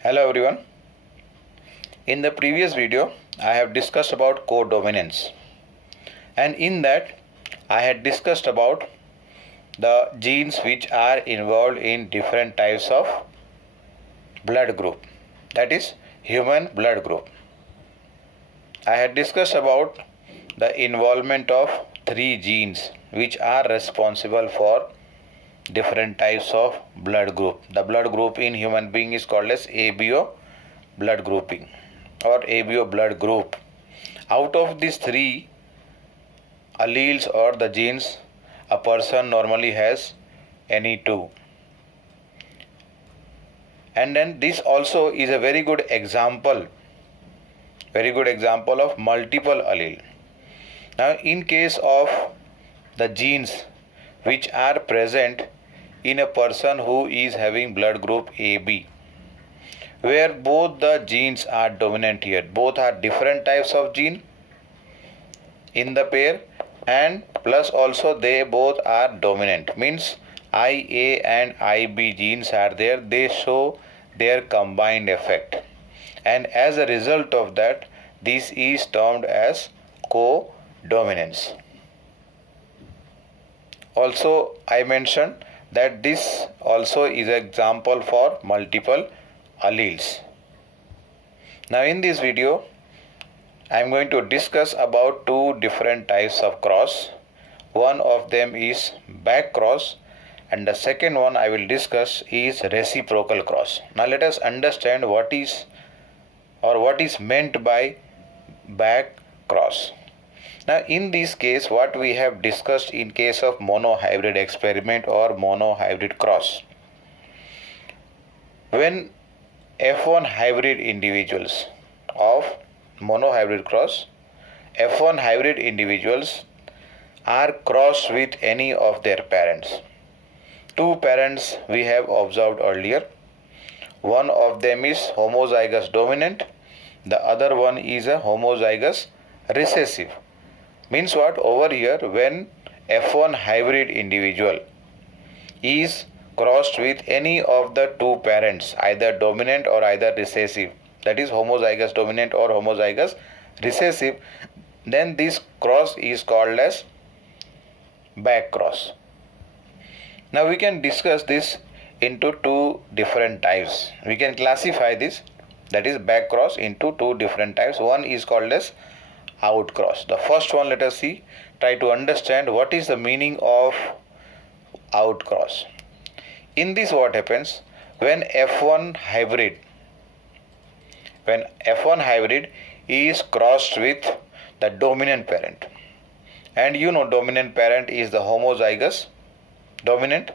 Hello everyone. In the previous video, I have discussed about codominance, and in that I had discussed about the genes which are involved in different types of blood group, that is human blood group. I had discussed about the involvement of three genes which are responsible for different types of blood group. The blood group in human being is called as ABO blood grouping or ABO blood group. Out of these three alleles or the genes, a person normally has any two. And then this also is a very good example of multiple allele. Now in case of the genes which are present in a person who is having blood group AB, where both the genes are dominant here, both are different types of gene in the pair, and plus also they both are dominant, means IA and IB genes are there, they show their combined effect, and as a result of that this is termed as codominance. Also I mentioned that this also is an example for multiple alleles. Now in this video I am going to discuss about two different types of cross. One of them is back cross and the second one I will discuss is reciprocal cross. Now let us understand what is meant by back cross. Now in this case what we have discussed in case of monohybrid experiment or monohybrid cross, when F1 hybrid individuals of monohybrid cross, F1 hybrid individuals are crossed with any of their parents. Two parents we have observed earlier. One of them is homozygous dominant, the other one is a homozygous recessive. Means what? Over here when F1 hybrid individual is crossed with any of the two parents, either dominant or either recessive, that is homozygous dominant or homozygous recessive, then this cross is called as back cross. Now we can discuss this into two different types. We can classify this, that is back cross, into two different types. One is called as out cross. The first one, let us see, try to understand what is the meaning of out cross. In this what happens when F1 hybrid is crossed with the dominant parent, and you know dominant parent is the homozygous dominant,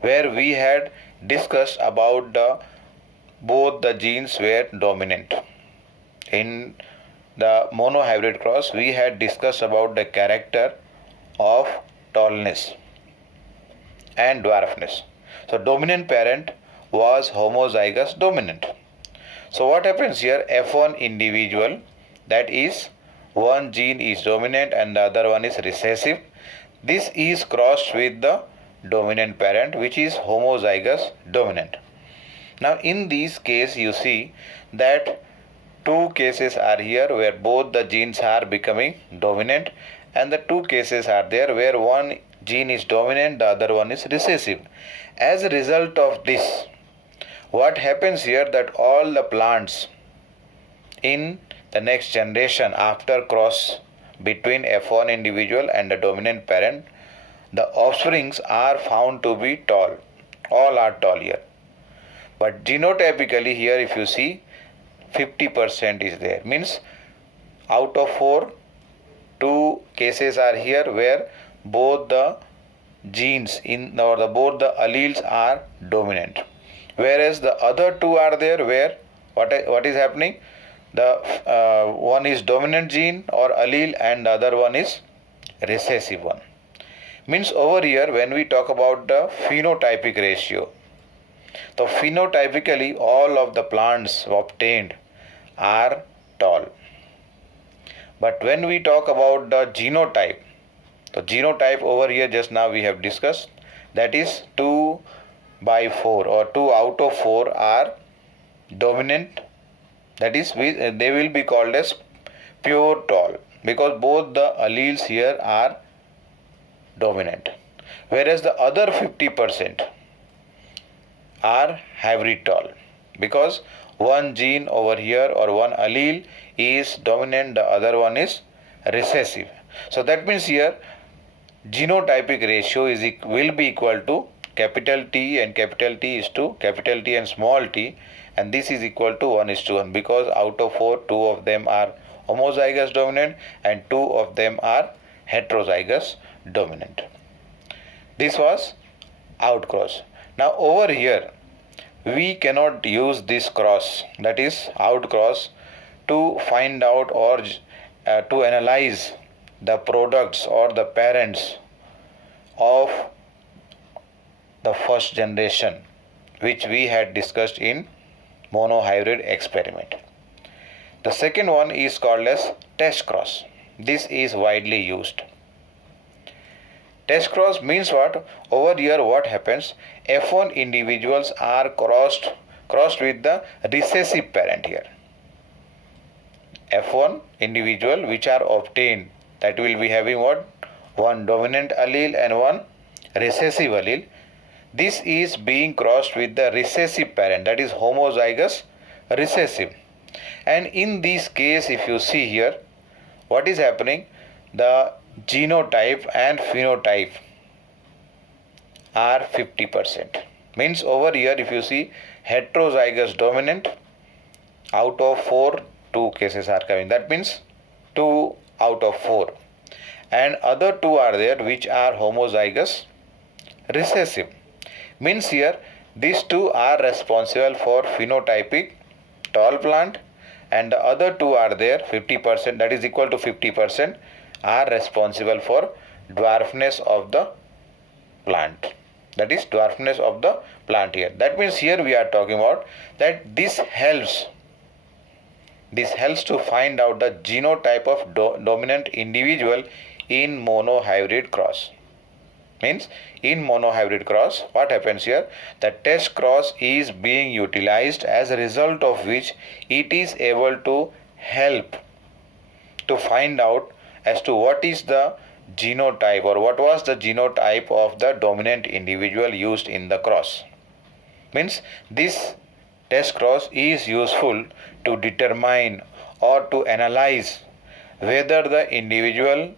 where we had discussed about both the genes were dominant. In the monohybrid cross we had discussed about the character of tallness and dwarfness. So dominant parent was homozygous dominant. So what happens here, F1 individual, that is one gene is dominant and the other one is recessive, this is crossed with the dominant parent which is homozygous dominant. Now in this case you see that two cases are here where both the genes are becoming dominant, and the two cases are there where one gene is dominant, the other one is recessive. As a result of this, what happens here, that all the plants in the next generation after cross between F1 individual and the dominant parent, the offsprings are found to be tall. All are tall here. But genotypically here if you see 50% is there, means out of 4, 2 cases are here where both the genes in or both the alleles are dominant, whereas the other two are there where what is happening, the one is dominant gene or allele and the other one is recessive one. Means over here when we talk about the phenotypic ratio, so phenotypically all of the plants obtained are tall. But when we talk about the genotype, the genotype over here just now we have discussed, that is 2 by 4 or 2 out of 4 are dominant, that is they will be called as pure tall because both the alleles here are dominant, whereas the other 50% are hybrid tall because one gene over here or one allele is dominant, the other one is recessive. So that means here genotypic ratio will be equal to capital T, and capital T is to capital T and small t, and this is equal to 1:1 because out of 4, 2 of them are homozygous dominant and 2 of them are heterozygous dominant. This was outcross. Now over here we cannot use this cross, that is outcross, to find out or to analyze the products or the parents of the first generation which we had discussed in monohybrid experiment. The second one is called as test cross. This is widely used. Test cross means what? Over here what happens? F1 individuals are crossed with the recessive parent here. F1 individual which are obtained, that will be having what? One dominant allele and one recessive allele. This is being crossed with the recessive parent, that is homozygous recessive. And in this case, if you see here, what is happening? The genotype and phenotype are 50%. Means over here if you see heterozygous dominant, out of 4, 2 cases are coming. That means 2 out of 4. And other 2 are there which are homozygous recessive. Means here these 2 are responsible for phenotypic tall plant, and the other 2 are there 50%, that is equal to 50%, are responsible for dwarfness of the plant. That is dwarfness of the plant here. That means here we are talking about that this helps to find out the genotype of dominant individual in monohybrid cross. Means in monohybrid cross what happens here? The test cross is being utilized, as a result of which it is able to help to find out as to what is the genotype or what was the genotype of the dominant individual used in the cross. Means this test cross is useful to determine or to analyze whether the individual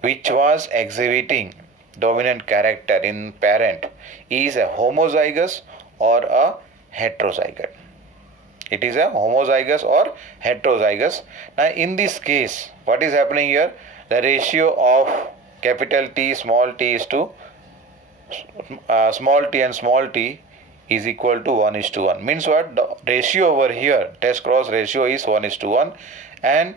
which was exhibiting dominant character in parent is a homozygous or a heterozygous. It is a homozygous or heterozygous. Now in this case what is happening here? The ratio of capital T small t is to small t and small t is equal to 1:1. Means what? The ratio over here, test cross ratio is 1:1, and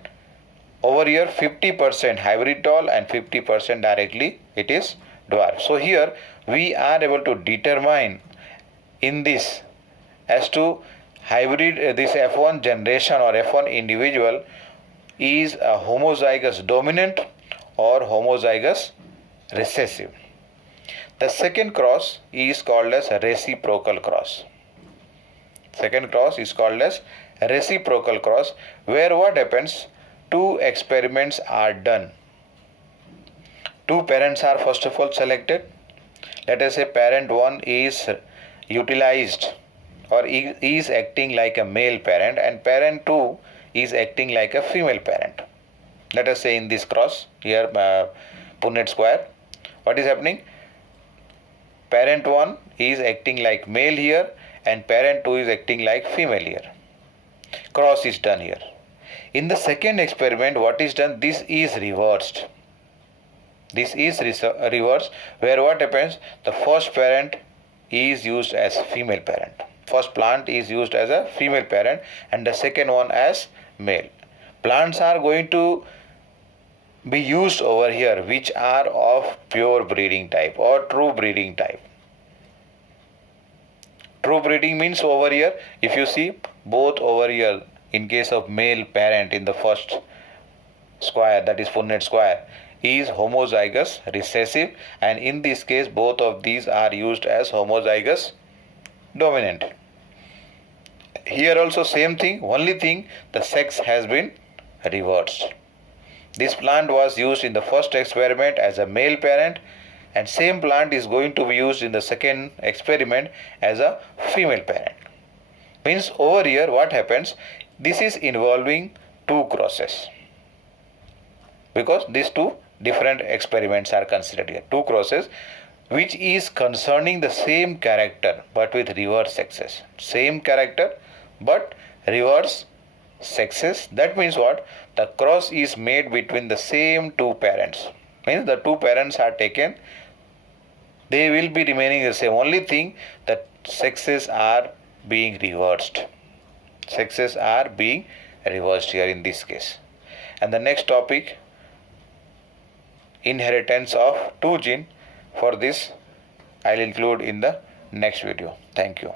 over here 50% hybrid tall and 50% directly it is dwarf. So here we are able to determine in this as to hybrid, this F1 generation or F1 individual is a homozygous dominant or homozygous recessive. The second cross is called as reciprocal cross. Second cross is called as reciprocal cross, where what happens? 2 experiments are done. 2 parents are first of all selected. Let us say parent 1 is utilized or is acting like a male parent, and parent 2 is acting like a female parent. Let us say in this cross here, Punnett square, what is happening? Parent 1 is acting like male here and parent 2 is acting like female here. Cross is done here. In the second experiment what is done? This is reversed. This is reversed, where what happens? The first parent is used as female parent. First plant is used as a female parent and the second one as male. Plants are going to be used over here which are of pure breeding type or true breeding type. True breeding means over here, if you see both over here, in case of male parent in the first square, that is Punnett square, is homozygous recessive, and in this case both of these are used as homozygous dominant. here also same thing, only thing the sex has been reversed. This plant was used in the first experiment as a male parent, and same plant is going to be used in the second experiment as a female parent. Means over here what happens, this is involving two crosses, because these two different experiments are considered here, two crosses, which is concerning the same character but with reverse sexes. Same character but reverse sexes. That means what? The cross is made between the same two parents. Means the two parents are taken, they will be remaining the same. Only thing that sexes are being reversed. Sexes are being reversed here in this case. And the next topic, inheritance of two genes. For this I will include in the next video. Thank you.